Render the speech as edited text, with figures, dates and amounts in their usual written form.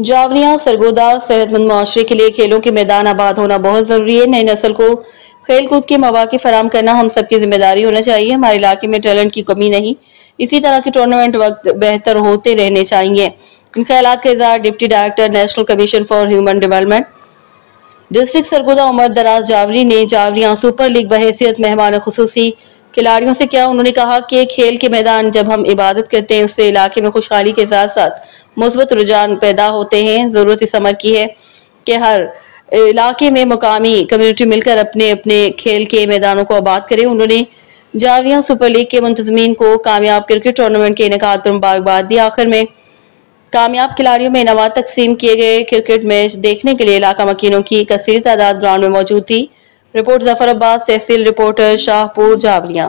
जावलियां सरगोदा सेहतमंद माशरे के लिए खेलों के मैदान आबाद होना बहुत जरूरी है। नई नस्ल को खेल कूद के मौके फराहम करना हम सबकी जिम्मेदारी होना चाहिए। हमारे इलाके में टैलेंट की कमी नहीं, इसी तरह के टूर्नामेंट वक्त बेहतर होते रहने चाहिए। इन ख्यालात का इज़हार deputy director national commission for human development district Sargodha Umar Daraz Javli ने जावलियां सुपर लीग बहैसियत मेहमान खुसूसी खिलाड़ियों से किया। उन्होंने कहा कि खेल के मैदान जब हम इबादत करते हैं उससे इलाके में खुशहाली के साथ साथ मुस्बत रुझान पैदा होते हैं। जरूरत इस अमर की है कि हर इलाके में मुकामी कम्युनिटी मिलकर अपने अपने खेल के मैदानों को आबाद करे। उन्होंने जावलियां सुपर लीग के मुंतजमीन को कामयाब क्रिकेट टूर्नामेंट के इनेकाद पर मुबारकबाद दी। आखिर में कामयाब खिलाड़ियों में इनामात तकसीम किए गए। क्रिकेट मैच देखने के लिए इलाका मकीनों की कसीर तादाद ग्राउंड में मौजूद थी। रिपोर्ट जफर अब्बास, तहसील रिपोर्टर, शाहपुर, जावलियां।